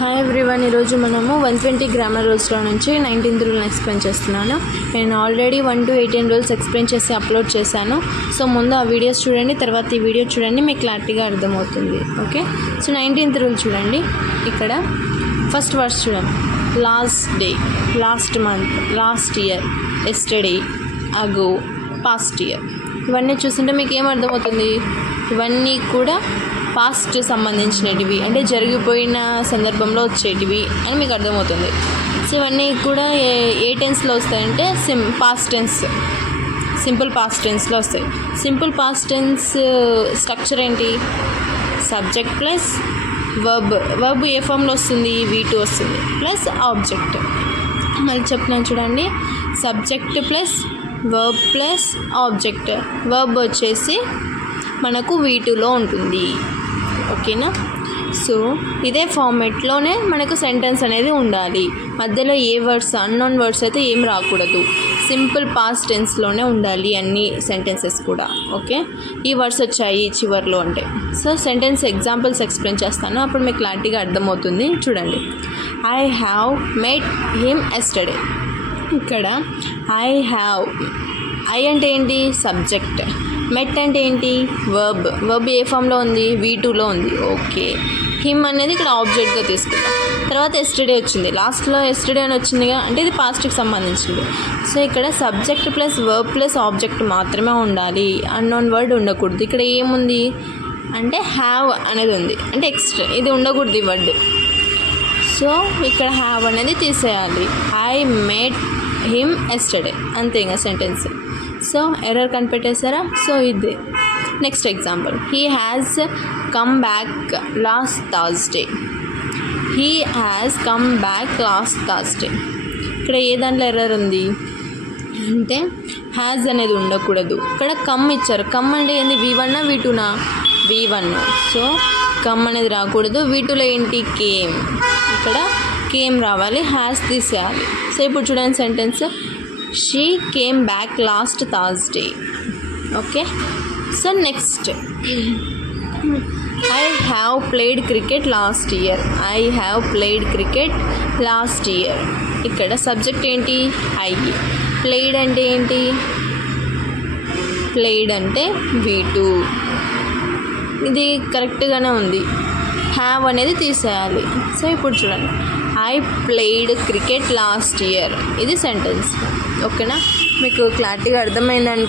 Hi everyone, ఈరోజు మనము 120 grammar రూల్స్లో నుంచి 19th రూల్ని ఎక్స్ప్లెయిన్ చేస్తున్నాను. నేను ఆల్రెడీ 1 to 18 రూల్స్ ఎక్స్ప్లెయిన్ చేసి అప్లోడ్ చేశాను. సో ముందు ఆ వీడియోస్ చూడండి, తర్వాత ఈ వీడియో చూడండి, మీకు క్లారిటీగా అర్థమవుతుంది. ఓకే, సో 19th రూల్ చూడండి. ఇక్కడ ఫస్ట్ వర్డ్స్ చూడండి. Last day, last month, last year, yesterday, అగో, పాస్ట్ ఇయర్. ఇవన్నీ చూస్తుంటే మీకు ఏం అర్థమవుతుంది? ఇవన్నీ కూడా పాస్ట్ సంబంధించినటివి, అంటే జరిగిపోయిన సందర్భంలో వచ్చేటివి అని మీకు అర్థమవుతుంది. సో ఇవన్నీ కూడా ఏ టెన్స్లో వస్తాయంటే పాస్ట్ టెన్స్, సింపుల్ పాస్ట్ టెన్స్లో వస్తాయి. సింపుల్ పాస్ట్ టెన్స్ స్ట్రక్చర్ ఏంటి? Subject plus verb. వర్బ్ ఏ ఫామ్లో వస్తుంది? V2 వస్తుంది, ప్లస్ ఆబ్జెక్ట్. మళ్ళీ చెప్తున్నాను చూడండి. Subject plus verb plus object. Verb వచ్చేసి మనకు V2లో ఉంటుంది. ఓకేనా? సో ఇదే ఫార్మేట్లోనే మనకు సెంటెన్స్ అనేది ఉండాలి. మధ్యలో ఏ వర్డ్స్, అన్నోన్ వర్డ్స్ అయితే ఏం రాకూడదు. సింపుల్ పాస్ట్ టెన్స్లోనే ఉండాలి అన్ని సెంటెన్సెస్ కూడా. ఓకే, ఈ వర్డ్స్ వచ్చాయి చివర్లో అంటే. సో సెంటెన్స్ ఎగ్జాంపుల్స్ ఎక్స్ప్లెయిన్ చేస్తాను, అప్పుడు మీకు క్లారిటీగా అర్థమవుతుంది. చూడండి. I have met him yesterday. ఇక్కడ ఐ అంటే ఏంటి? సబ్జెక్ట్. మెట్ అంటే ఏంటి? వర్బ్. వర్బ్ ఏ ఫామ్లో ఉంది? V2లో ఉంది. ఓకే, హిమ్ అనేది ఇక్కడ ఆబ్జెక్ట్గా తీసుకుందాం. తర్వాత ఎస్టర్డే వచ్చింది, లాస్ట్లో ఎస్టర్డే అని వచ్చిందిగా, అంటే ఇది పాస్ట్కి సంబంధించింది. సో ఇక్కడ subject plus verb plus object మాత్రమే ఉండాలి, అన్నోన్ వర్డ్ ఉండకూడదు. ఇక్కడ ఏముంది అంటే హ్యావ్ అనేది ఉంది, అంటే ఎక్స్ట్రా ఇది ఉండకూడదు ఈ వర్డ్. సో ఇక్కడ హ్యావ్ అనేది తీసేయాలి. ఐ మేట్ హిమ్ ఎస్టర్డే, అంతే ఇంకా సెంటెన్స్. సో ఎర్రర్ కనిపెట్టేశారా? సో ఇది next example. He has come back last Thursday. He has come back last Thursday. ఇక్కడ ఏ దాంట్లో ఎర్రర్ ఉంది అంటే హ్యాస్ అనేది ఉండకూడదు. ఇక్కడ కమ్ ఇచ్చారు. కమ్ అంటే ఏంది? V1 V2? V1. So come అనేది రాకూడదు. V2లో ఏంటి? కేమ్. ఇక్కడ కేమ్ రావాలి, హ్యాస్ తీసేయాలి. సో ఇప్పుడు చూడండి sentence. She came back last Thursday. Okay, so next. I have played cricket last year. I have played cricket last year. ఇక్కడ సబ్జెక్ట్ ఏంటి? ఐ. ప్లేడ్ అంటే ఏంటి? ప్లేడ్ అంటే V2. ఇది కరెక్ట్గానే ఉంది. హ్యావ్ అనేది తీసేయాలి. సో ఇప్పుడు చూడండి. I played cricket last year. ఇది సెంటెన్స్. ఓకేనా? మీకు క్లారిటీగా అర్థమైందని